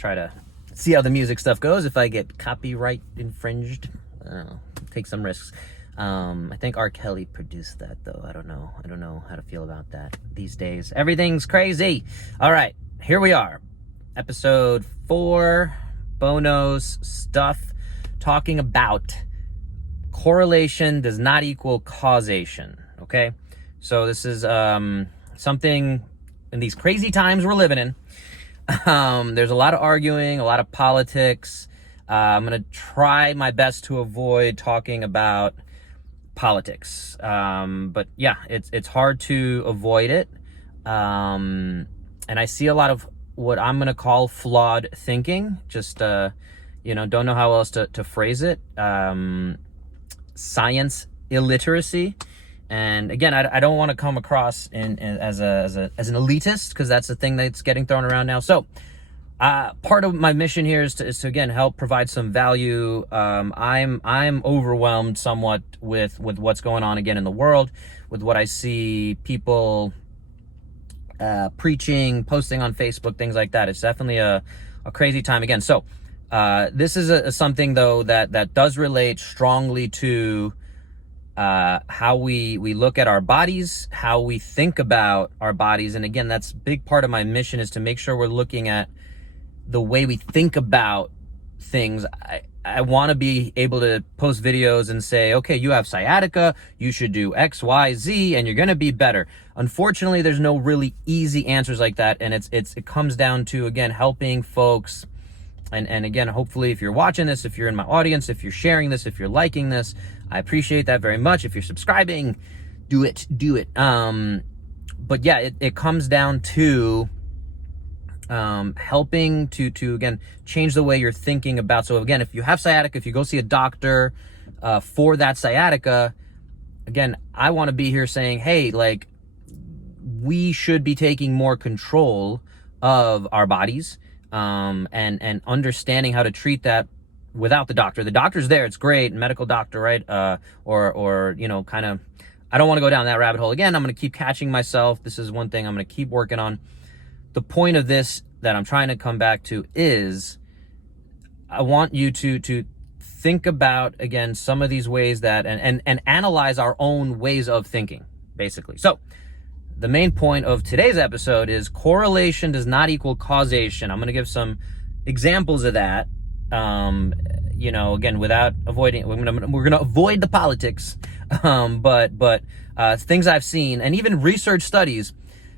try to see how the music stuff goes. If I get copyright infringed, I don't know, take some risks. I think R. Kelly produced that, though. I don't know how to feel about that these days. Everything's crazy. All right, here we are. Episode 4, Bono's stuff, talking about correlation does not equal causation, okay? So this is something in these crazy times we're living in. There's a lot of arguing, a lot of politics. I'm going to try my best to avoid talking about politics. But yeah, it's hard to avoid it. And I see a lot of what I'm going to call flawed thinking. Just, don't know how else to phrase it. Science illiteracy. And again, I don't want to come across as an elitist, because that's the thing that's getting thrown around now. So part of my mission here is to again help provide some value. I'm overwhelmed somewhat with what's going on again in the world, with what I see people preaching, posting on Facebook, things like that. It's definitely a crazy time again. So this is something though that does relate strongly to how we look at our bodies, how we think about our bodies. And again, that's a big part of my mission, is to make sure we're looking at the way we think about things. I want to be able to post videos and say, okay, you have sciatica, you should do X, Y, Z, and you're going to be better. Unfortunately, there's no really easy answers like that. And it comes down to, again, helping folks. And again, hopefully, if you're watching this, if you're in my audience, if you're sharing this, if you're liking this, I appreciate that very much. If you're subscribing, do it. But yeah, it comes down to helping to again change the way you're thinking about. So again, if you have sciatica, if you go see a doctor for that sciatica, again, I want to be here saying, hey, like, we should be taking more control of our bodies. And understanding how to treat that without the doctor. The doctor's there, it's great, medical doctor, right? Or kind of, I don't want to go down that rabbit hole again. I'm going to keep catching myself. This is one thing I'm going to keep working on. The point of this that I'm trying to come back to is, I want you to think about, again, some of these ways that, and analyze our own ways of thinking, basically. So, the main point of today's episode is correlation does not equal causation. I'm going to give some examples of that. Again, without avoiding, we're going to avoid the politics. But things I've seen, and even research studies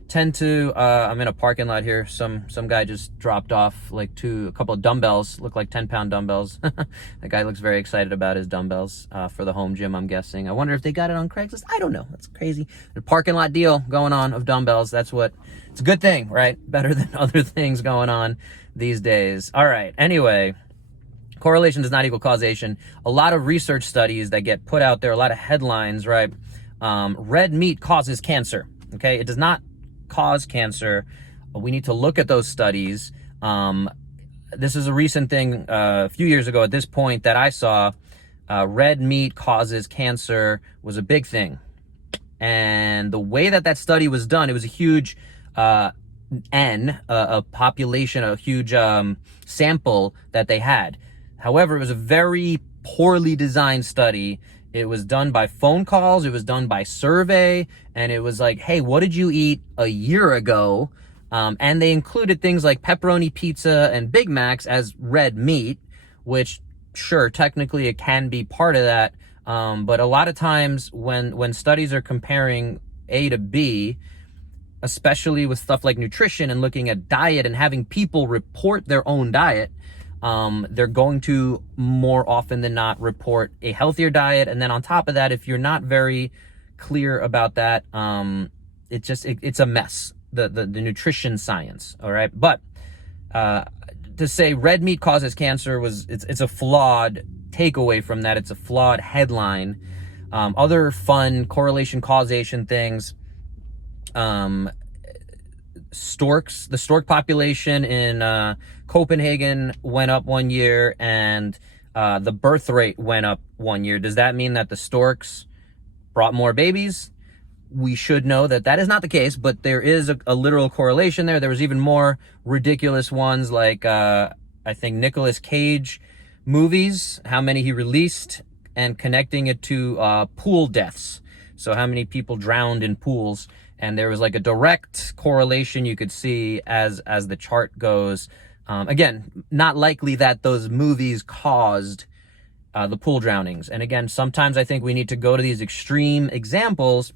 tend to, I'm in a parking lot here. Some guy just dropped off like a couple of dumbbells, look like 10-pound dumbbells. The guy looks very excited about his dumbbells for the home gym, I'm guessing. I wonder if they got it on Craigslist. I don't know. That's crazy. A parking lot deal going on of dumbbells. It's a good thing, right? Better than other things going on these days. All right. Anyway, correlation does not equal causation. A lot of research studies that get put out there, a lot of headlines, right? Red meat causes cancer. Okay. It does not cause cancer. We need to look at those studies. This is a recent thing, a few years ago at this point, that I saw. Red meat causes cancer was a big thing. And the way that study was done, it was a huge a population, a huge sample that they had. However, it was a very poorly designed study. It was done by phone calls. It was done by survey. And it was like, hey, what did you eat a year ago? And they included things like pepperoni pizza and Big Macs as red meat, which, sure, technically it can be part of that. But a lot of times when studies are comparing A to B, especially with stuff like nutrition and looking at diet and having people report their own diet, they're going to more often than not report a healthier diet. And then on top of that, if you're not very clear about that, it's a mess, the nutrition science. All right. But to say red meat causes cancer it's a flawed takeaway from that. It's a flawed headline. Other fun correlation causation things. Storks, the stork population in Copenhagen went up one year, and the birth rate went up one year. Does that mean that the storks brought more babies? we should know that that is not the case, but there is a literal correlation there. There was even more ridiculous ones like, I think Nicolas Cage movies, how many he released, and connecting it to pool deaths. So how many people drowned in pools. And there was like a direct correlation you could see as the chart goes. Again, not likely that those movies caused the pool drownings. And again, sometimes I think we need to go to these extreme examples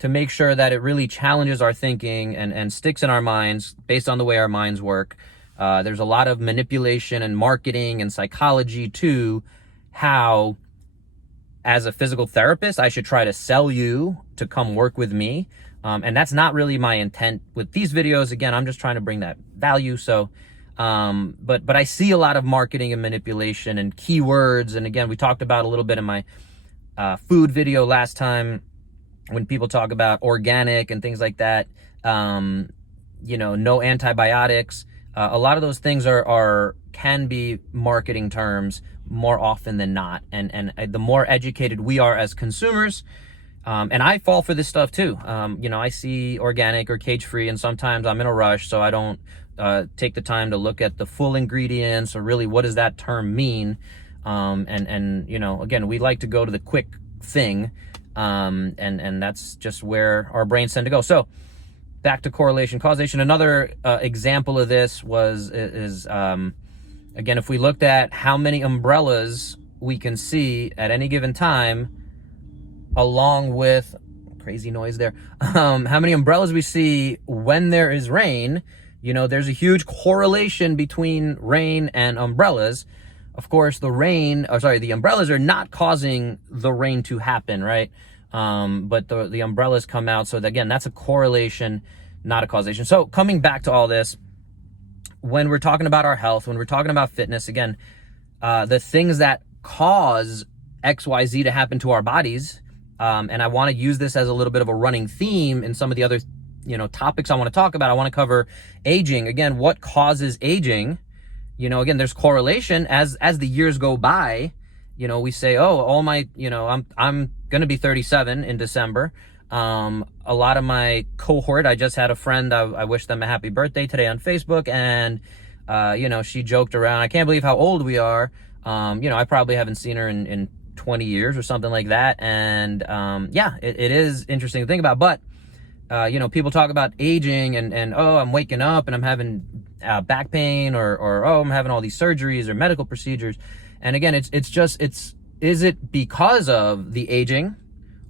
to make sure that it really challenges our thinking and sticks in our minds based on the way our minds work. There's a lot of manipulation and marketing and psychology to how, as a physical therapist, I should try to sell you to come work with me. And that's not really my intent with these videos. Again, I'm just trying to bring that value. So, but I see a lot of marketing and manipulation and keywords. And again, we talked about a little bit in my food video last time when people talk about organic and things like that. No antibiotics. A lot of those things can be marketing terms more often than not. And the more educated we are as consumers, and I fall for this stuff too. I see organic or cage-free, and sometimes I'm in a rush, so I don't take the time to look at the full ingredients or really what does that term mean. Again, we like to go to the quick thing, and that's just where our brains tend to go. So back to correlation, causation. Another example of this is again, if we looked at how many umbrellas we can see at any given time, along with crazy noise there, how many umbrellas we see when there is rain, there's a huge correlation between rain and umbrellas. Of course, the umbrellas are not causing the rain to happen, right? But the umbrellas come out. So again, that's a correlation, not a causation. So coming back to all this, when we're talking about our health, when we're talking about fitness, again, the things that cause XYZ to happen to our bodies, and I want to use this as a little bit of a running theme in some of the other, topics I want to talk about. I want to cover aging. Again, what causes aging? Again, there's correlation as the years go by. We say, oh, all my, I'm going to be 37 in December. A lot of my cohort, I just had a friend, I wish them a happy birthday today on Facebook. And, she joked around, I can't believe how old we are. I probably haven't seen her in 20 years or something like that. And, it is interesting to think about, but, people talk about aging and, oh, I'm waking up and I'm having back pain or, oh, I'm having all these surgeries or medical procedures. And again, is it because of the aging,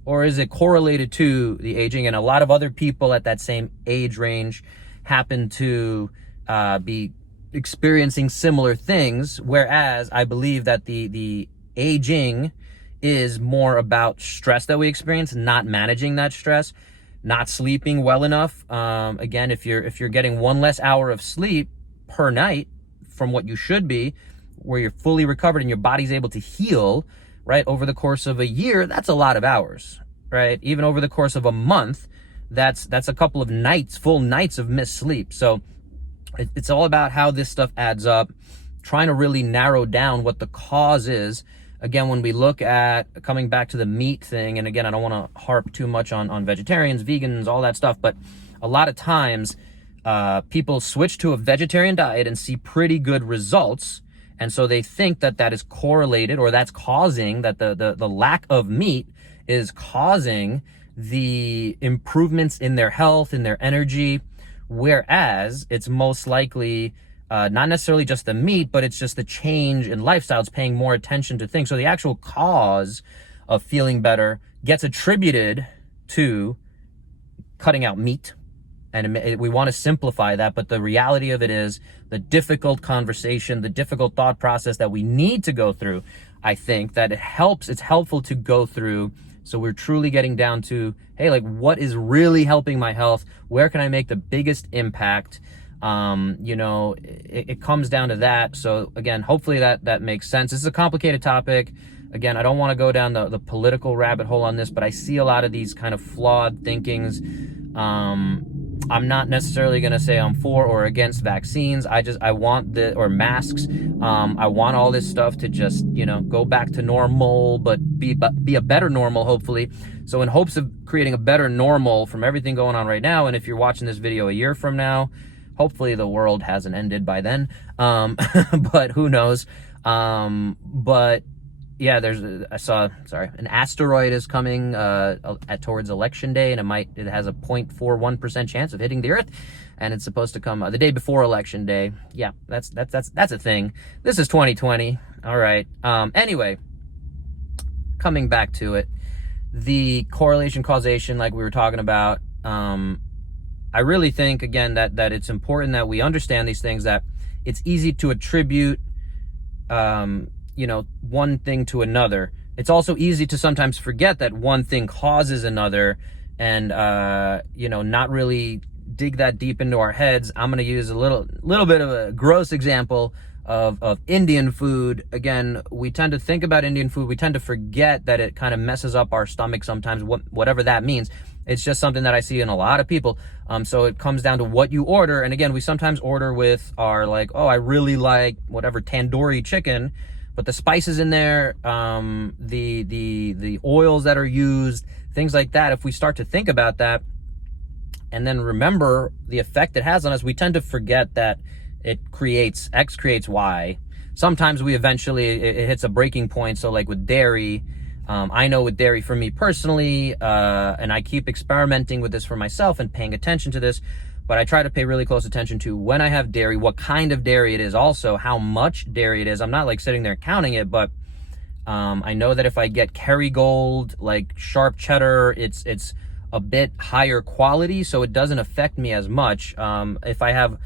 or is it correlated to the aging? And a lot of other people at that same age range happen to be experiencing similar things. Whereas I believe that the aging is more about stress that we experience, not managing that stress, not sleeping well enough. Again, if you're getting one less hour of sleep per night from what you should be, where you're fully recovered and your body's able to heal, right, over the course of a year, that's a lot of hours, right? Even over the course of a month, that's a couple of nights, full nights of missed sleep. So it's all about how this stuff adds up, trying to really narrow down what the cause is. Again, when we look at coming back to the meat thing, and again, I don't want to harp too much on vegetarians, vegans, all that stuff, but a lot of times people switch to a vegetarian diet and see pretty good results. And so they think that is correlated, or that's causing that the lack of meat is causing the improvements in their health, in their energy, whereas it's most likely not necessarily just the meat, but it's just the change in lifestyles, paying more attention to things. So the actual cause of feeling better gets attributed to cutting out meat. And we want to simplify that, but the reality of it is the difficult conversation, the difficult thought process that we need to go through. I think that it's helpful to go through. So we're truly getting down to, hey, like, what is really helping my health? Where can I make the biggest impact? It comes down to that. So again, hopefully that makes sense. This is a complicated topic. Again, I don't want to go down the political rabbit hole on this, but I see a lot of these kind of flawed thinkings. I'm not necessarily going to say I'm for or against vaccines. I want or masks. I want all this stuff to just, go back to normal, but be a better normal, hopefully. So in hopes of creating a better normal from everything going on right now, and if you're watching this video a year from now, hopefully the world hasn't ended by then. But who knows? But yeah, an asteroid is coming towards election day, and it has a 0.41% chance of hitting the Earth, and it's supposed to come the day before election day. Yeah, that's a thing. This is 2020. All right. Anyway, coming back to it, the correlation causation, like we were talking about. I really think again that it's important that we understand these things. That it's easy to attribute one thing to another. It's also easy to sometimes forget that one thing causes another, and not really dig that deep into our heads. I'm going to use a little bit of a gross example of Indian food. Again, we tend to think about Indian food, we tend to forget that it kind of messes up our stomach sometimes, whatever that means. It's just something that I see in a lot of people. So it comes down to what you order. And again, we sometimes order with our I really like whatever tandoori chicken, but the spices in there, the oils that are used, things like that. If we start to think about that and then remember the effect it has on us, we tend to forget that X creates Y. Sometimes it hits a breaking point. So like with dairy, I know with dairy for me personally, and I keep experimenting with this for myself and paying attention to this, but I try to pay really close attention to when I have dairy, what kind of dairy it is, also how much dairy it is. I'm not sitting there counting it, but I know that if I get Kerrygold, like sharp cheddar, it's a bit higher quality, so it doesn't affect me as much. If I have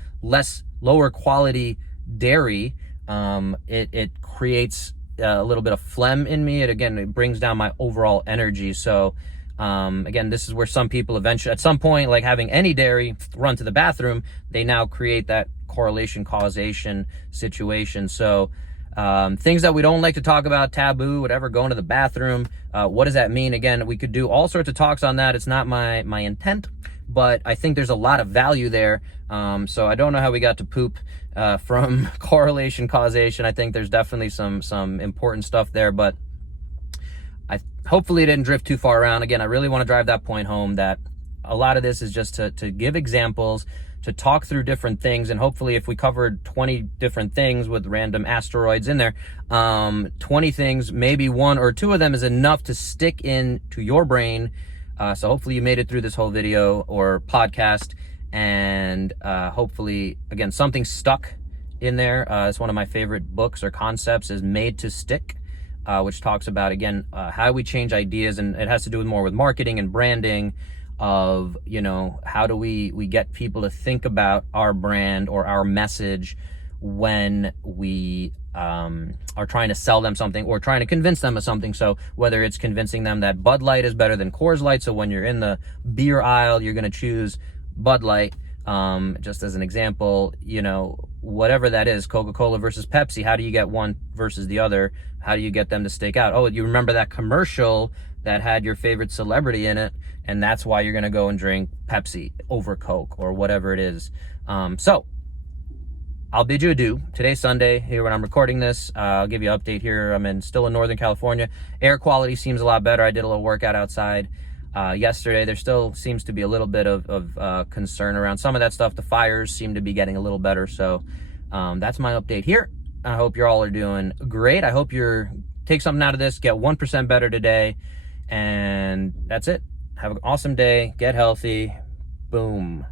lower quality dairy, it creates a little bit of phlegm in me. It brings down my overall energy. So again, this is where some people eventually, at some point, like having any dairy, run to the bathroom, they now create that correlation causation situation. So things that we don't like to talk about, taboo, whatever, going to the bathroom, what does that mean? Again, we could do all sorts of talks on that. It's not my intent, but I think there's a lot of value there. So I don't know how we got to poop from correlation causation. I think there's definitely some important stuff there, but hopefully it didn't drift too far around. Again, I really want to drive that point home, that a lot of this is just to give examples, to talk through different things, and hopefully if we covered 20 different things with random asteroids in there, 20 things, maybe one or two of them is enough to stick in to your brain. So hopefully you made it through this whole video or podcast, and hopefully, again, something stuck in there. It's one of my favorite books or concepts is Made to Stick, which talks about, again, how we change ideas, and it has to do more with marketing and branding of, how do we get people to think about our brand or our message when we are trying to sell them something or trying to convince them of something. So whether it's convincing them that Bud Light is better than Coors Light, so when you're in the beer aisle, you're going to choose Bud Light, just as an example, whatever that is, Coca-Cola versus Pepsi, how do you get one versus the other? How do you get them to stake out? Oh, you remember that commercial that had your favorite celebrity in it, and that's why you're going to go and drink Pepsi over Coke or whatever it is. So I'll bid you adieu. Today's Sunday, here when I'm recording this. I'll give you an update here. I'm still in Northern California. Air quality seems a lot better. I did a little workout outside yesterday. There still seems to be a little bit of concern around some of that stuff. The fires seem to be getting a little better. So that's my update here. I hope you all are doing great. I hope take something out of this, get 1% better today. And that's it. Have an awesome day. Get healthy. Boom.